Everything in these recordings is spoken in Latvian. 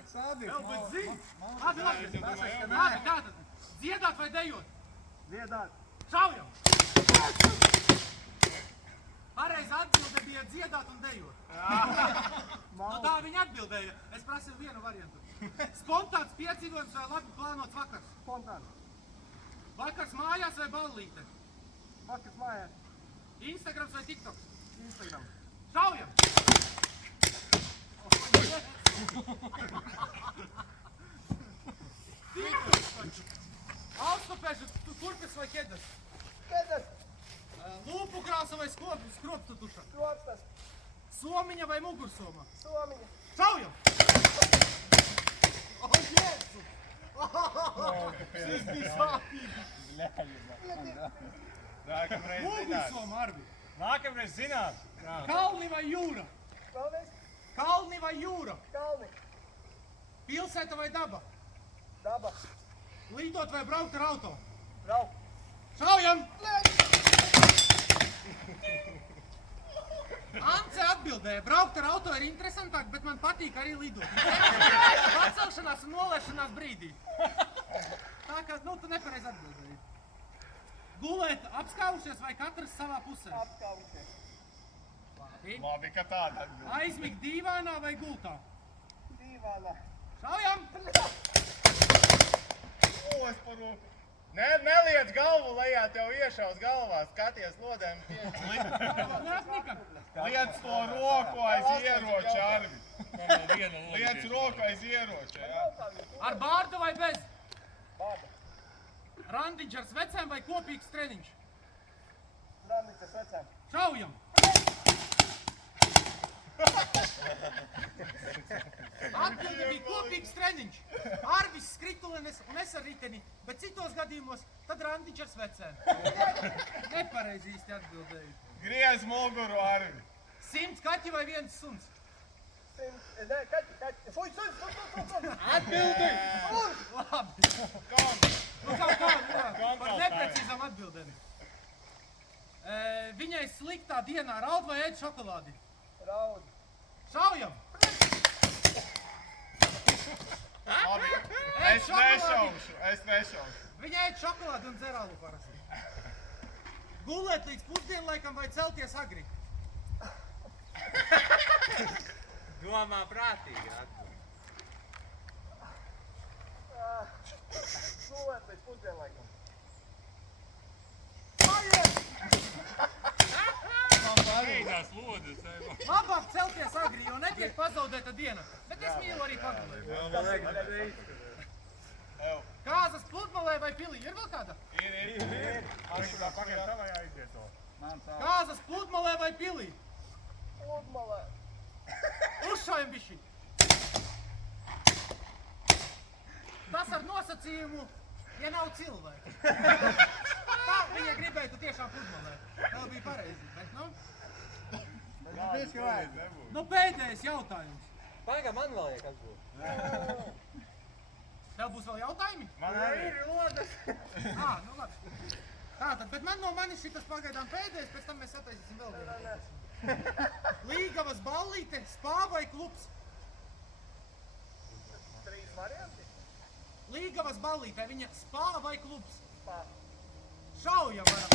Labi, tātad, dziedāt vai dejot? Dziedāt. Šaujam! Pareizi atbilde bija dziedāt un dejot. No tā viņa atbildēja. Es prasīju vienu variantu. Spontāns piedzīvojums vai labi plānots vakars? Spontāns. Vakars mājās vai ballīte? Vakars mājās. Instagrams vai TikToks? Instagram. Šaujam! Austopežu, kurpes vai ķedas? Ķedas. Lūpu krāsa vai skropstu tuša? Skropstas. Somiņa vai mugursoma? Somiņa. Šaujam! O, Jēzu! Šis bija sāpīgi. Mugursoma, Arvi. Nākamreiz zināt. Kalni vai jūra? Vēlreiz. Kalni vai jūra? Kalni. Pilsēta vai daba? Daba. Lidot vai braukt ar auto? Braukt. Šaujam! Ance atbildēja, braukt ar auto ir interesantāk, bet man patīk arī lidot. Pacelšanās un nolēšanās brīdī. Tā kā, tu nepareiz atbildēji. Gulēt apskaušies vai katrs savā pusē? Apskaušies. Labi, ka tāda atbild. Aizmigt dīvainā vai gultā? Dīvānā. Šaujam! Es par roku. Neliec galvu lejā, tev iešaus galvā, skaties lodēm tieši. Liec to roku aiz ieroča, Arvi. Liec roku aiz ieroča, jā. Ar bārdu vai bez? Bārda. Randiņš ar svecēm vai kopīgs treniņš? Randiņš ar svecēm. Šaujam! Atbilde bija kopīgs treniņš. Arvis skritulenes un es ar riteni, bet citos gadījumos tad randiņš ar svecēm. Nepareizi īsti atbildēju. Griez muguru, Arvi. 100 kaķi vai 1 suns? Nē, kaķi. Fuj, suns. Atbildi! Labi. Par neprecīzām atbildēm. Viņai sliktā dienā raud vai ēd šokolādi? Raud. Šaujam! Labi, es nešaušu. Viņa ēd šokolādi un dzer alu parasti. Gulēt līdz pusdienlaikam vai celties agri? Domā prātīgi atbild. Gulēt līdz pusdienlaikam. Beidās lodas. Labāk celties agri, jo netiek pazaudēta diena. Bet es mīlu arī pagulēt. Kāzas pludmalē vai pilī? Ir vēl kāda? Ir. Pagaid, tavai aiziet to. Kāzas pludmalē vai pilī? Pludmalē. Uzšaujam bišķi. Tas ar nosacījumu, ja nav cilvēki. Tā viņa gribēja tiešām pludmalē. Tā bija pareizi, bet nu pēdējais jautājums. Pagā, man vēl iek atbūt. Tev būs vēl jautājumi? Man arī ir. Nu labi. Tātad, bet man no manis šitas pagaidām pēdējais, pēc tam mēs sataisīsim vēl vienu. Līgavas ballīte, spā vai klubs? 3 varianti. Līgavas ballīte, viņa spā vai klubs? Spā. Šaujam varam.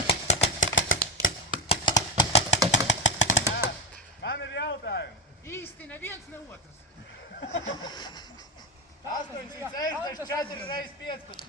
Man ir jautājums. Īsti neviens, ne otrs. 864 reiz 15.